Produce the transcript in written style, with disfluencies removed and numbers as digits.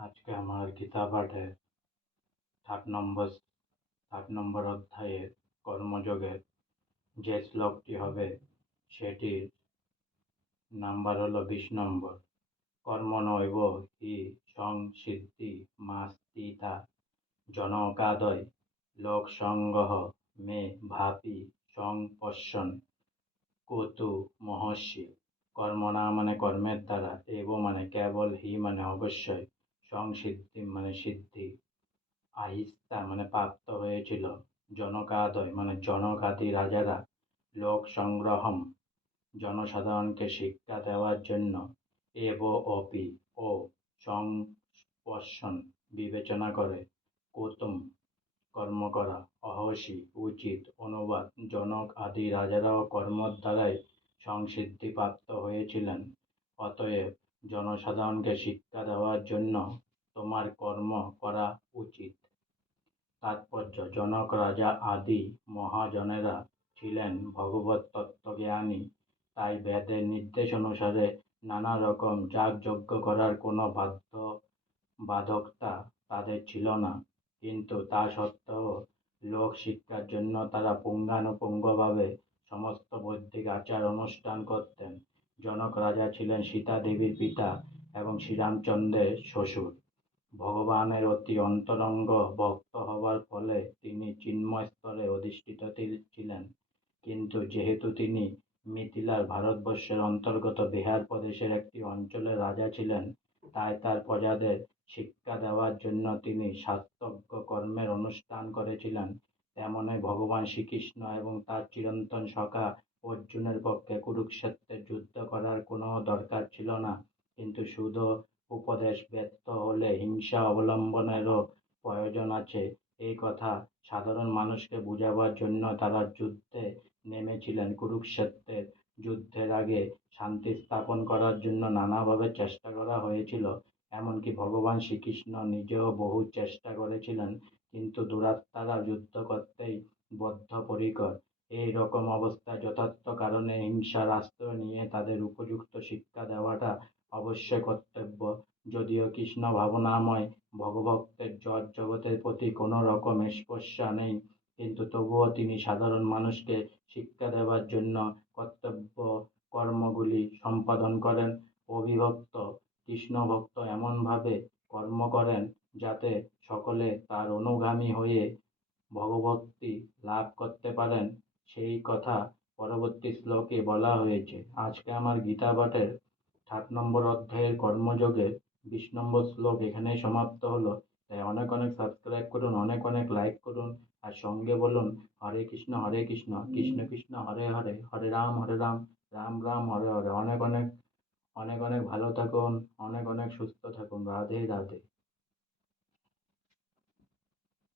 আজকে আমার গীতা পাঠের সাত নম্বর সাত নম্বর অধ্যায়ের কর্মযোগের যে শ্লোকটি হবে সেটির নাম্বার হলো 20 নম্বর। কর্মণৈব হি সংসিদ্ধি মাস্তিতা জনকাদয় লোকসংগহ মে ভাপি সংপশ্যন কতু মহর্ষি। কর্মণা মানে কর্মের দ্বারা, এব মানে কেবল, হি মানে অবশ্যই, সংসিদ্ধি মানে সিদ্ধি, আহিস্তা মানে প্রাপ্ত হয়েছিল, জনকাদয় মানে জনক আদি রাজারা, লোক সংগ্রহম জনসাধারণকে শিক্ষা দেওয়ার জন্য, এব অপি ও সংস্পর্শন বিবেচনা করে, কতুম কর্ম করা, অহসি উচিত। অনুবাদ: জনক আদি রাজারাও কর্মর দ্বারাই সংসিদ্ধি প্রাপ্ত হয়েছিলেন, অতএব জনসাধারণকে শিক্ষা দেওয়ার জন্য তোমার কর্ম করা উচিত। তাৎপর্য: জনক রাজা আদি মহাজনেরা ছিলেন ভগবৎ তত্ত্বজ্ঞানী, তাই বেদের নির্দেশ অনুসারে নানা রকম যাগযজ্ঞ করার কোনো বাধ্যবাধকতা তাদের ছিল না। কিন্তু তা সত্ত্বেও লোক শিক্ষার জন্য তারা পুঙ্খানুপুঙ্খভাবে সমস্ত বৈদিক আচার অনুষ্ঠান করতেন। জনক রাজা ছিলেন সীতা দেবীর পিতা এবং শ্রীরামচন্দ্রের শ্বশুর। ভগবানের অতি অন্তরঙ্গ ভক্ত হবার ফলে তিনি চিন্ময় স্তরে অধিষ্ঠিত ছিলেন। কিন্তু যেহেতু তিনি মিথিলার ভারতবর্ষের অন্তর্গত বিহার প্রদেশের একটি অঞ্চলের রাজা ছিলেন, তাই তার প্রজাদের শিক্ষা দেওয়ার জন্য তিনি শাস্ত্রজ্ঞ কর্মের অনুষ্ঠান করেছিলেন। তেমনি ভগবান শ্রীকৃষ্ণ এবং তার চিরন্তন সখা অর্জুনের পক্ষে কুরুক্ষেত্রে যুদ্ধ করার কোনো দরকার ছিল না। কিন্তু শুধু উপদেশ ব্যর্থ হলে হিংসা অবলম্বনেরও প্রয়োজন আছে, এই কথা সাধারণ মানুষকে বুঝাবার জন্য তারা যুদ্ধে নেমেছিলেন। কুরুক্ষেত্রের যুদ্ধের আগে শান্তি স্থাপন করার জন্য নানাভাবে চেষ্টা করা হয়েছিল, এমনকি ভগবান শ্রীকৃষ্ণ নিজেও বহু চেষ্টা করেছিলেন, কিন্তু দুরাত্মারা যুদ্ধ করতেই বদ্ধপরিকর। এই রকম অবস্থায় যথার্থ কারণে হিংসার আশ্রয় নিয়ে তাদের উপযুক্ত শিক্ষা দেওয়াটা অবশ্যই কর্তব্য। যদিও কৃষ্ণ ভাবনাময় ভগভক্তের জগতের প্রতি কোনো রকম স্পর্শা নেই, কিন্তু তবুও তিনি সাধারণ মানুষকে শিক্ষা দেবার জন্য কর্তব্য কর্মগুলি সম্পাদন করেন। অবিভক্ত কৃষ্ণভক্ত এমনভাবে কর্ম করেন যাতে সকলে তার অনুগামী হয়ে ভগবদ্ভক্তি লাভ করতে পারেন, সেই কথা পরবর্তী শ্লোকে বলা হয়েছে। আজকে আমার গীতা পাঠের 7 নম্বর অধ্যায়ের কর্মযোগের 20 নম্বর শ্লোক এখানেই সমাপ্ত হলো। তাই অনেক অনেক সাবস্ক্রাইব করুন, অনেক অনেক লাইক করুন, আর সঙ্গে বলুন হরে কৃষ্ণ কৃষ্ণ কৃষ্ণ হরে হরে, হরে রাম রাম রাম হরে হরে। অনেক অনেক অনেক অনেক ভালো থাকুন, অনেক অনেক সুস্থ থাকুন। রাধে রাধে।